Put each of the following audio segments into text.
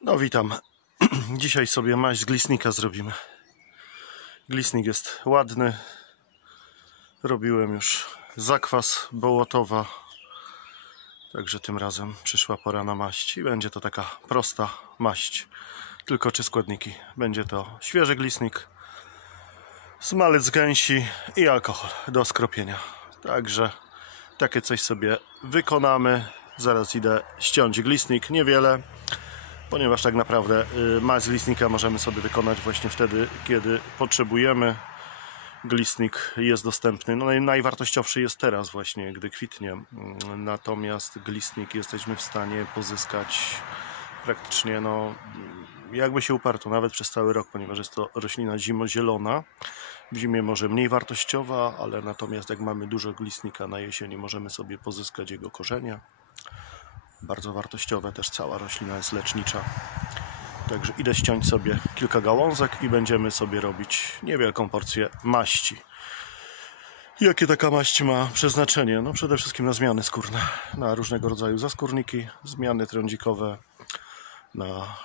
No witam. Dzisiaj sobie maść z glistnika zrobimy. Glistnik jest ładny. Robiłem już zakwas Bołotowa. Także tym razem przyszła pora na maść. I będzie to taka prosta maść. Tylko 3 składniki. Będzie to świeży glistnik, smalec gęsi i alkohol do skropienia. Także takie coś sobie wykonamy. Zaraz idę ściąć glistnik. Niewiele. Ponieważ tak naprawdę maść z glistnika możemy sobie wykonać właśnie wtedy, kiedy potrzebujemy. Glistnik jest dostępny. No, najwartościowszy jest teraz właśnie, gdy kwitnie. Natomiast glistnik jesteśmy w stanie pozyskać praktycznie, no, jakby się uparto, nawet przez cały rok, ponieważ jest to roślina zimozielona. W zimie może mniej wartościowa, ale natomiast jak mamy dużo glistnika na jesieni, możemy sobie pozyskać jego korzenia. Bardzo wartościowe, też cała roślina jest lecznicza. Także idę ściąć sobie kilka gałązek i będziemy sobie robić niewielką porcję maści. Jakie taka maść ma przeznaczenie? No przede wszystkim na zmiany skórne, na różnego rodzaju zaskórniki, zmiany trądzikowe, na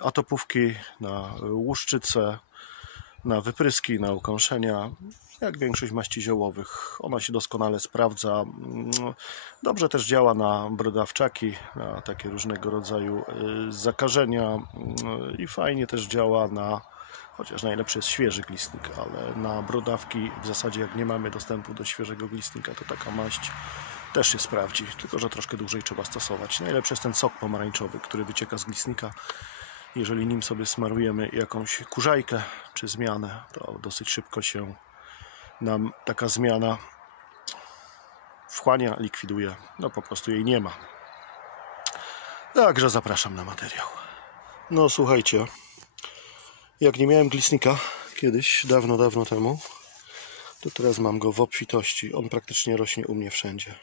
atopówki, na łuszczyce, na wypryski, na ukąszenia. Jak większość maści ziołowych. Ona się doskonale sprawdza. Dobrze też działa na brodawczaki, na takie różnego rodzaju zakażenia i fajnie też działa na, chociaż najlepszy jest świeży glistnik, ale na brodawki w zasadzie jak nie mamy dostępu do świeżego glistnika, to taka maść też się sprawdzi, tylko że troszkę dłużej trzeba stosować. Najlepszy jest ten sok pomarańczowy, który wycieka z glistnika. Jeżeli nim sobie smarujemy jakąś kurzajkę czy zmianę, to dosyć szybko się nam taka zmiana wchłania, likwiduje. No po prostu jej nie ma. Także zapraszam na materiał. No słuchajcie, jak nie miałem glistnika kiedyś, dawno temu, to teraz mam go w obfitości. On praktycznie rośnie u mnie wszędzie.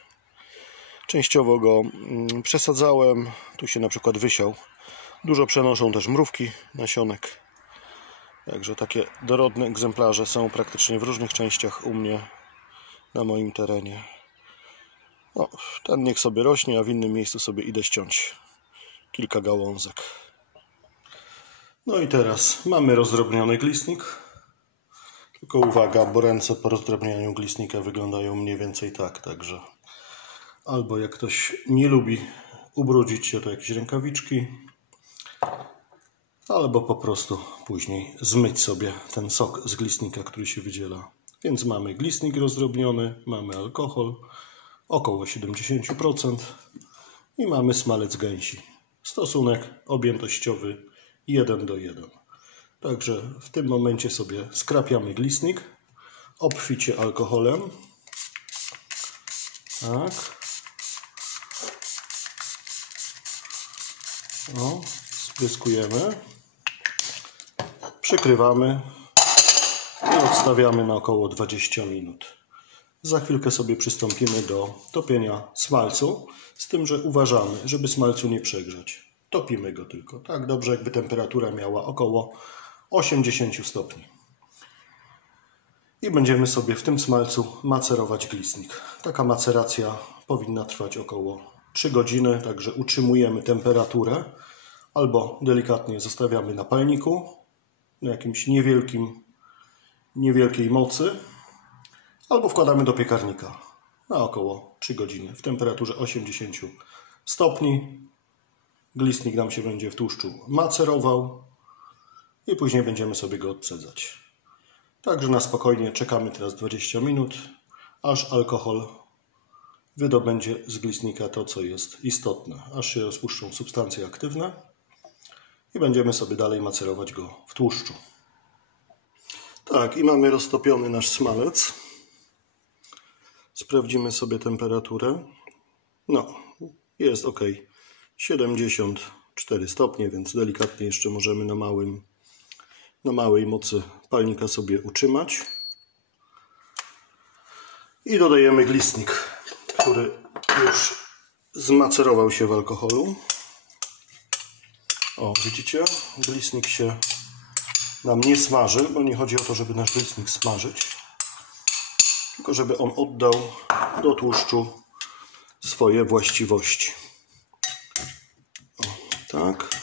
Częściowo go przesadzałem, tu się na przykład wysiał. Dużo przenoszą też mrówki nasionek. Także takie dorodne egzemplarze są praktycznie w różnych częściach u mnie na moim terenie. No, ten niech sobie rośnie, a w innym miejscu sobie idę ściąć kilka gałązek. No i teraz mamy rozdrobniony glistnik. Tylko uwaga, bo ręce po rozdrobnianiu glistnika wyglądają mniej więcej tak. Także albo jak ktoś nie lubi ubrudzić się, to jakieś rękawiczki. Albo po prostu później zmyć sobie ten sok z glistnika, który się wydziela. Więc mamy glistnik rozdrobniony, mamy alkohol około 70% i mamy smalec gęsi. Stosunek objętościowy 1:1. Także w tym momencie sobie skrapiamy glistnik obficie alkoholem. Tak. O, spryskujemy. Przykrywamy i odstawiamy na około 20 minut. Za chwilkę sobie przystąpimy do topienia smalcu, z tym, że uważamy, żeby smalcu nie przegrzać. Topimy go tylko tak dobrze, jakby temperatura miała około 80 stopni. I będziemy sobie w tym smalcu macerować glistnik. Taka maceracja powinna trwać około 3 godziny, także utrzymujemy temperaturę albo delikatnie zostawiamy na palniku, na jakimś niewielkiej mocy, albo wkładamy do piekarnika na około 3 godziny w temperaturze 80 stopni. Glistnik nam się będzie w tłuszczu macerował i później będziemy sobie go odcedzać. Także na spokojnie czekamy teraz 20 minut, aż alkohol wydobędzie z glistnika to, co jest istotne, aż się rozpuszczą substancje aktywne i będziemy sobie dalej macerować go w tłuszczu. Tak, i mamy roztopiony nasz smalec. Sprawdzimy sobie temperaturę. No, jest ok. 74 stopnie, więc delikatnie jeszcze możemy na małej mocy palnika sobie utrzymać. I dodajemy glistnik, który już zmacerował się w alkoholu. O, widzicie? Glistnik się nam nie smaży, bo nie chodzi o to, żeby nasz glistnik smażyć, tylko żeby on oddał do tłuszczu swoje właściwości. O, tak.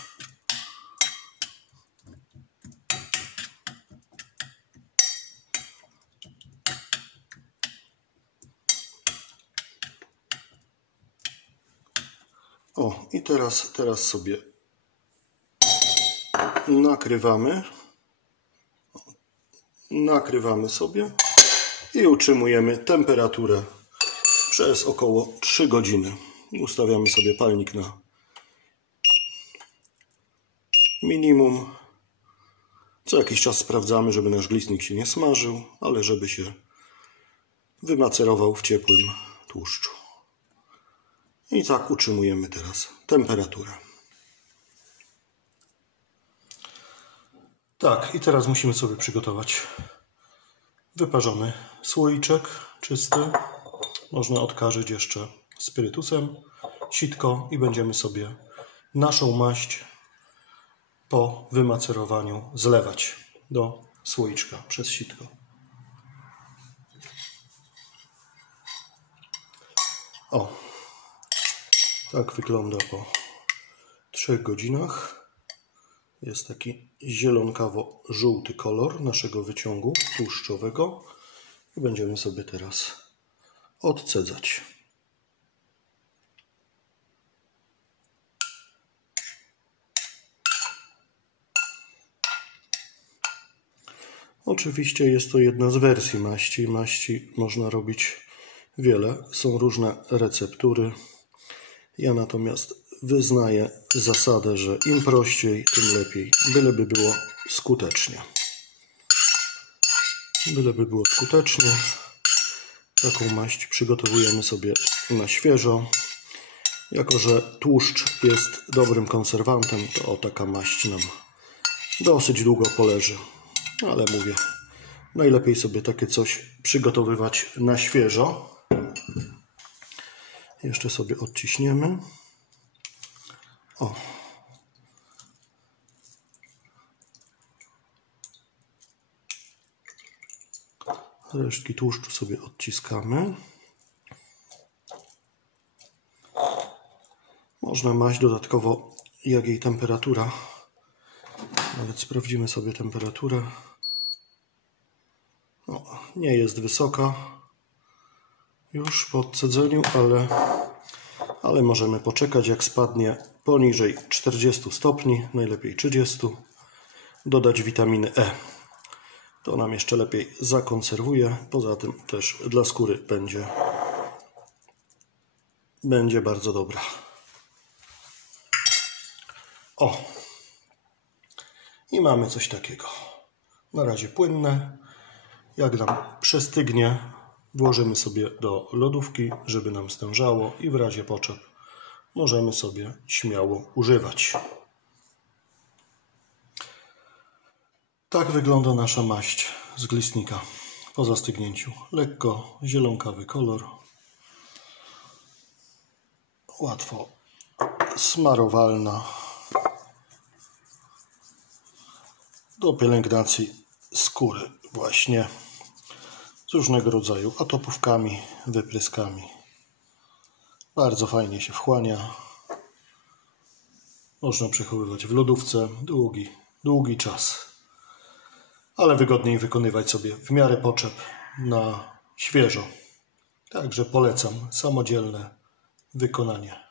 i teraz sobie nakrywamy sobie i utrzymujemy temperaturę przez około 3 godziny. Ustawiamy sobie palnik na minimum. Co jakiś czas sprawdzamy, żeby nasz glistnik się nie smażył, ale żeby się wymacerował w ciepłym tłuszczu. I tak utrzymujemy teraz temperaturę. Tak, i teraz musimy sobie przygotować wyparzony słoiczek czysty. Można odkarzyć jeszcze spirytusem, sitko i będziemy sobie naszą maść po wymacerowaniu zlewać do słoiczka przez sitko. O, tak wygląda po 3 godzinach. Jest taki zielonkawo-żółty kolor naszego wyciągu tłuszczowego i będziemy sobie teraz odcedzać. Oczywiście jest to jedna z wersji maści. Maści można robić wiele. Są różne receptury. Ja natomiast wyznaję zasadę, że im prościej, tym lepiej. Byleby było skutecznie. Byleby było skutecznie. Taką maść przygotowujemy sobie na świeżo. Jako że tłuszcz jest dobrym konserwantem, to taka maść nam dosyć długo poleży. Ale mówię, najlepiej sobie takie coś przygotowywać na świeżo. Jeszcze sobie odciśniemy. O. Resztki tłuszczu sobie odciskamy. Można maść dodatkowo, jak jej temperatura. Nawet sprawdzimy sobie temperaturę. No, nie jest wysoka już po odcedzeniu, ale możemy poczekać, jak spadnie poniżej 40 stopni, najlepiej 30, dodać witaminy E. To nam jeszcze lepiej zakonserwuje, poza tym też dla skóry będzie bardzo dobra. O! I mamy coś takiego. Na razie płynne. Jak nam przestygnie, włożymy sobie do lodówki, żeby nam stężało i w razie potrzeb możemy sobie śmiało używać. Tak wygląda nasza maść z glistnika po zastygnięciu. Lekko zielonkawy kolor. Łatwo smarowalna. Do pielęgnacji skóry właśnie z różnego rodzaju atopówkami, wypryskami. Bardzo fajnie się wchłania. Można przechowywać w lodówce długi czas. Ale wygodniej wykonywać sobie w miarę potrzeb na świeżo. Także polecam samodzielne wykonanie.